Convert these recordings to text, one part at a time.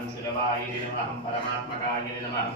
పరమాత్మకాయ నమః. పరమాత్మకాయ నమః.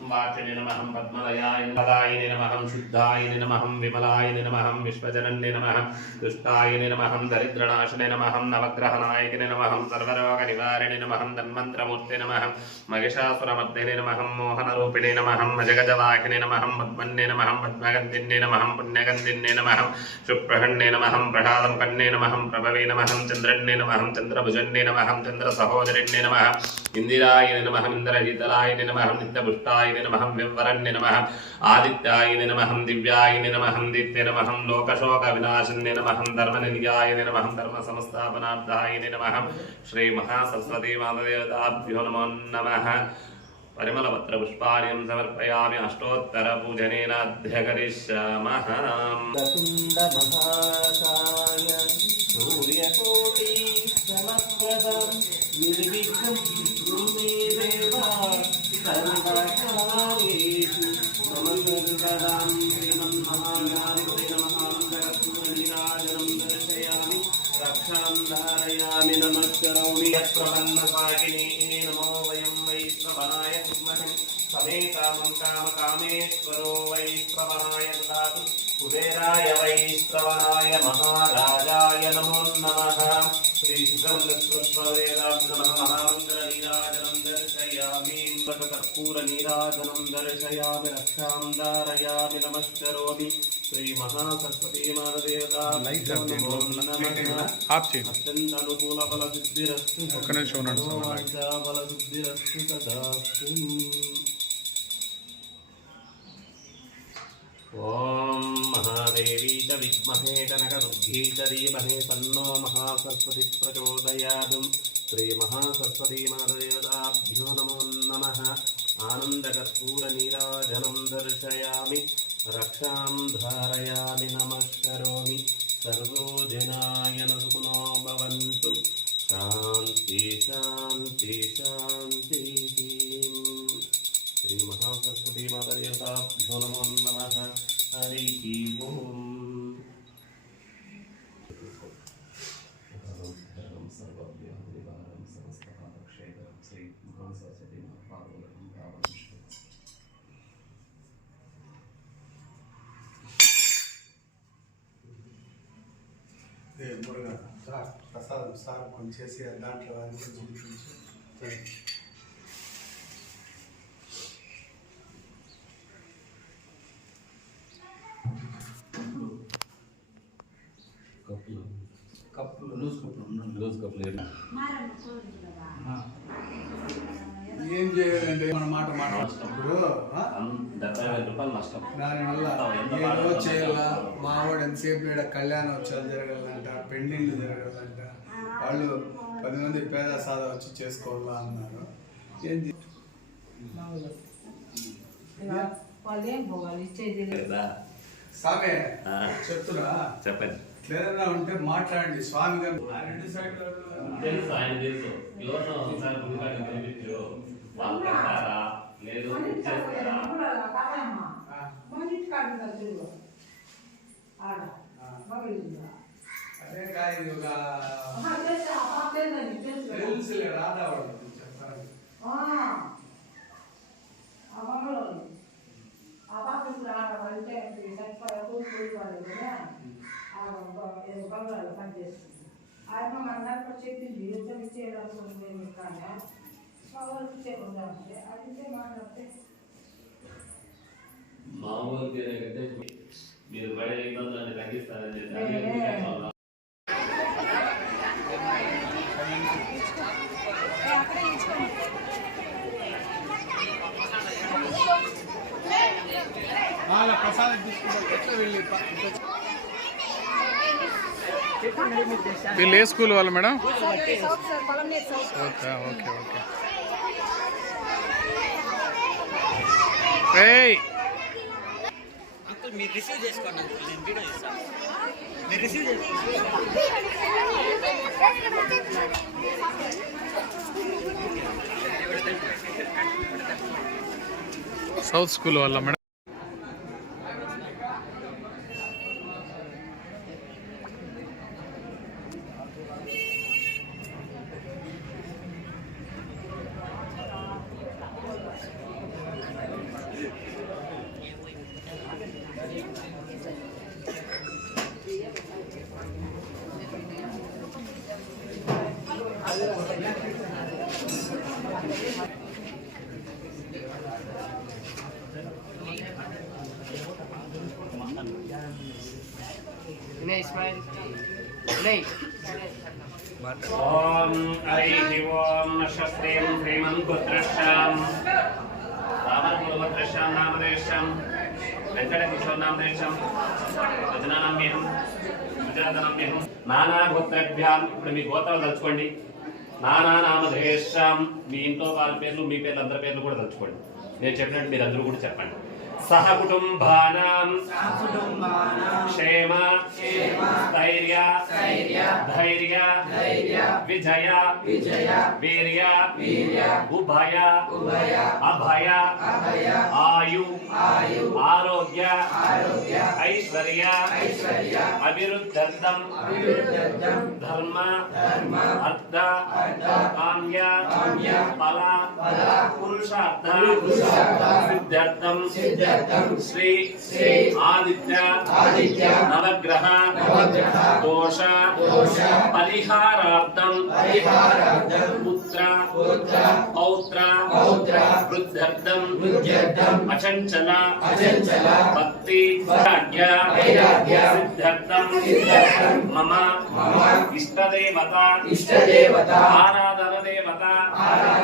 వాచని నమః. పద్మలయాయ పదాయ నమః. శుద్ధాయ నమః. విమలాయ నమః. విశ్వజనన్య నమః. దుష్టాయ నమః. దరిద్రనాశనే నమః. నవగ్రహనాయకిని నమః. సర్వరోగ నివారిణి నమః. తన్మంత్రమూర్తి నమః. మహిషాసురమర్దిని నమః. మోహనరూపిణి నమః. అజగజవాహిని నమః. పద్మన్య నమః. పద్మగంధిన్య నమః. పుణ్యగంధిన్య నమః. శుక్రహణ్య నమః. ప్రసాదం కన్య నమః. ప్రభవే నమః. చంద్రన్య నమః. చంద్రభుజన్య నమః. చంద్ర సహోదరిణ్య నమః. ఇందిరాయ నమహం ఇంద్రజితలాయ నమహం నిత్యపుష్టాయ నమహం వివరణ్య నమః ఆదిత్యాయ నమహం దివ్యాయ నమహం దిత్య నమహం లోకశోక వినాశన్య నమః ధర్మనిలయాయ నమహం ధర్మ సంస్థాపనార్థాయ నమహం శ్రీ మహాసరస్వతీ మాతదేవతాభ్యో నమో నమః పరిమళపత్ర పుష్పాణ్యం సమర్పయామి అష్టోత్తర పూజనేన అధ్యకరిష్యామః సూర్యకోటి సమప్రభం నిర్విఘ్నం కుబేరాయ వై శ్రవణాయ మహారాజాయ నమో నమః శ్రీ సుబ్రహ్మణ్యేశ్వరవేదాభ్రమ మహామంగళ నీరాజనం దర్శయామి కర్పూర నీరాజనం దర్శయామి రక్షాం ధారయామి నమస్కరోమి శ్రీ మహాసరస్వతీ అత్యంత అనుకూల సిద్ధిరస్తు ఫల సిద్ధిరస్తు ఓం మహాదేవీ చ విద్మహే కనకదుర్ఘీ చ ధీమహే తన్నో మహాసరస్వతి ప్రచోదయాదు శ్రీ మహాసరస్వతీమాతదేవతాభ్యో నమో నమ. ఆనందకర్పూరనీరాజనం దర్శయామి రక్షాం ధారయామి నమస్కరోమి సర్వో జనాయ నసుకునో భవంతు. శాంతి శాంతి శాంతి. మహాసరస్వతీ మాతదేవతాభ్యో నమో నమః హరి ఓం శ్రీ మహాసరస్వతీ మాతా ఏ మురుగన్ సార్ ప్రసాదం సార్ కొంచెం చేసి దాంట్లో అది కొంచెం చూపించు. ఏం చేయాలంటే మన మాట మాట్లాడుతున్నప్పుడు ఆ? డెబ్బై వేల రూపాయలు నష్టం. దానివల్ల ఏదో చేయాలా? మావాడు ఎంతసేపు ఈడ కళ్యాణోత్సవాలు జరగాలంట పెండింగ్లు జరగాలంట. వాళ్ళు పది మంది పేద సాదా వచ్చి చేసుకోవాలా అన్నారు. ఏం చే- వాళ్ళేం పోవాలి? ఇచ్చేది లేదు. కదా సామే ఆ, చెప్తున్నా. చెప్పండి. ఏదైనా ఉంటే మాట్లాడండి. స్వామి గారు ఆ రెండు తెలుసు ఆయన తెలుసు. ఎవరినో ఒకసారి గుడికాడికి పంపించు వాళ్ళు కట్టారా లేదు ఇచ్చేస్తారా. అదే కాదు ఒక అంటే చచ్చిపోయే కూతురు వాళ్ళు కదా. ఆడ ఒక- ఏదో బంగాళాలో పనిచేస్తుంది. ఆయన మన దాంట్లో చెప్పింది యుద్ధం ఇచ్చేయాలనుకుంటుంది కానీ మా వాళ్ళు ఇచ్చేయకుండా ఉంటే ఇచ్చే మాట్లాడితే మామూలుగా మీరు పడే ఇబ్బందులన్నీ తగ్గిస్తారని చెప్పి అదే ఏ. ఉద్దేశంలో. వాళ్ళ ప్రసాదం తీసుకుంటారు ఎట్లా వెళ్ళి వీళ్ళు ఏ స్కూల్ వాళ్ళు మేడం? Okay okay okay. ఏయ్! అంకుల్ మీరు రిసీవ్ చేసుకోండి అంకుల్ నేను వీడియో ఇస్తాను మీరు రిసీవ్ చేసుకోండి. సౌత్ స్కూల్ వాళ్ళ మేడం? ఓం హరి ఓం నశ్రీం శ్రీమంకుద్రశ్యాం రామకులభద్రశ్యాం నామదేశ్యాం. వెంకటకృష్ణ నామదేశం వచనానామ్యహం గుజరాతనామ్యహం నానా గోత్రభ్యాం ఇప్పుడు మీ గోత్రాలు తలుచుకోండి. నానా నామధేశ్యాం. మీ ఇంట్లో వాళ్ళ పేర్లు మీ పేర్లు అందరి పేర్లు కూడా తలుచుకోండి. నేను చెప్పినట్టు మీరు అందరూ కూడా చెప్పండి. सहकुटुम्भानाम् क्षेम स्थैर्य धैर्य विजय वीर उभय अभय आयु आरोग्य ऐश्वर्य अभिरुद्धर्थम् धर्म अर्थ काम्य फल पुरुषार्थ सिद्ध्यर्थम् శ్రీ ఆదిత్య నవగ్రహ దోష పరిహారార్థం పుత్ర పౌత్ర వృద్ధ్యర్థం అచంచల భక్తి వైరాగ్య సిద్ధ్యర్థం మమ ఇష్టదేవత ఆరాధన దేవత స్థల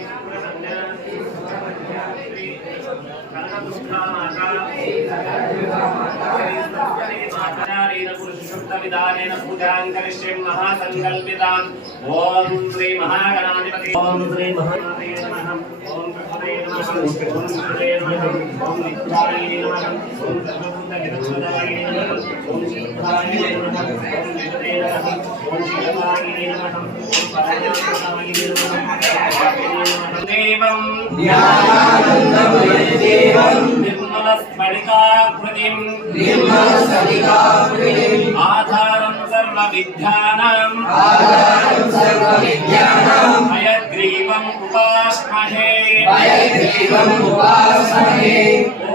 శ్రీ కనకదుర్గామాత పురుషుక్తవిధానేన పూజాం కరిష్యే మహాసంకల్పితాం ఓం శ్రీ మహాగణాధిపతి ఓం శ్రీ మహాగణపతే నమః ఓం దేవం నిర్మలస్ఫటికాకృతిం నిర్మలసరికాకృతిం ఆధారం సర్వవిద్యానాం. ఆధారం సర్వవిద్యానాం. హయగ్రీవం ఉపాస్మహే భయగ్రీవం ఉపాసమహే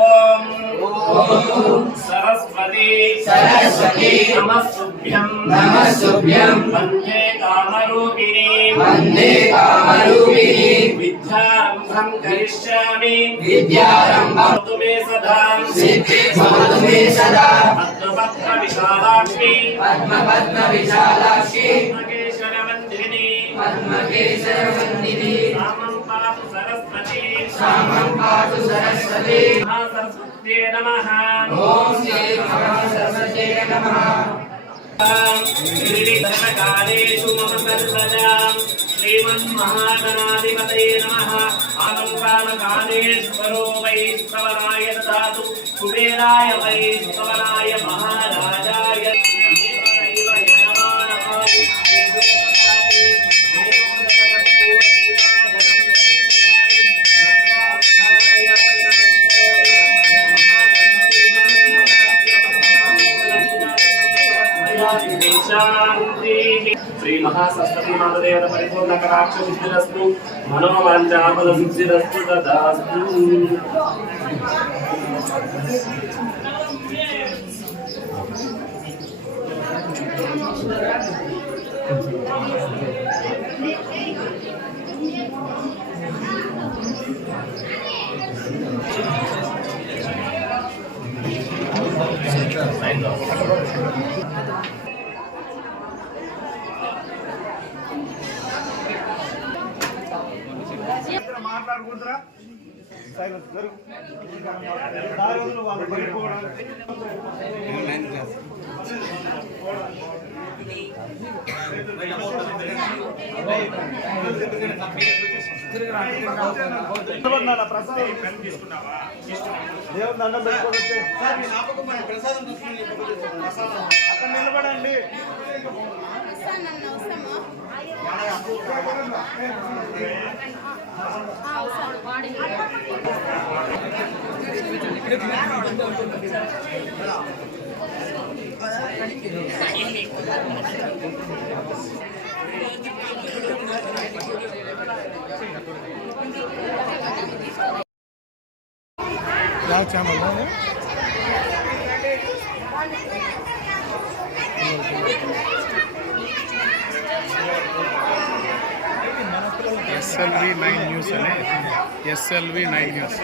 ఓం ఓం సరస్వతి సరస్వతి నమస్తుభ్యం నమస్తుభ్యం వందే కామరూపిణి వందే కామరూపిణి విద్యారంభం కరిష్యామి విద్యారంభం భవతు మే సదా సిద్ధి భవతు మే సదా పద్మపత్ర విశాలాక్షి పద్మపద్మ విశాలాక్షి పద్మకేశరవందిని రామం పాతు సరస్వతి. సామం పాతు సరస్వతి. మహాసరస్వత్యే నమః. ఓం శ్రీ మహాసరస్వతే నమః. ధర్మకాలేషు మమ సర్వదా శ్రీమన్మహాగణాధిపతయే నమః. ఆలంకారకాలేశ్వరో వైష్ణవరాయ దదాతు కుబేరాయ వైష్ణవరాయ మహారాజాయ శ్రీ మహాసరస్వతి మాతదేవత పరిపూర్ణ కటాక్ష సిద్ధిరస్తు మనోవాంఛాఫల సిద్ధిరస్తు తదాస్తు. మాట్లాడుకుంటారా దేవుని దండం పెట్టుకోవచ్చు అక్కడ నిలబడండి. ಯಾವ ಚಾನಲ್ ఎస్ఎల్వి నైన్ న్యూస్ అని ఎస్ఎల్వి నైన్ న్యూస్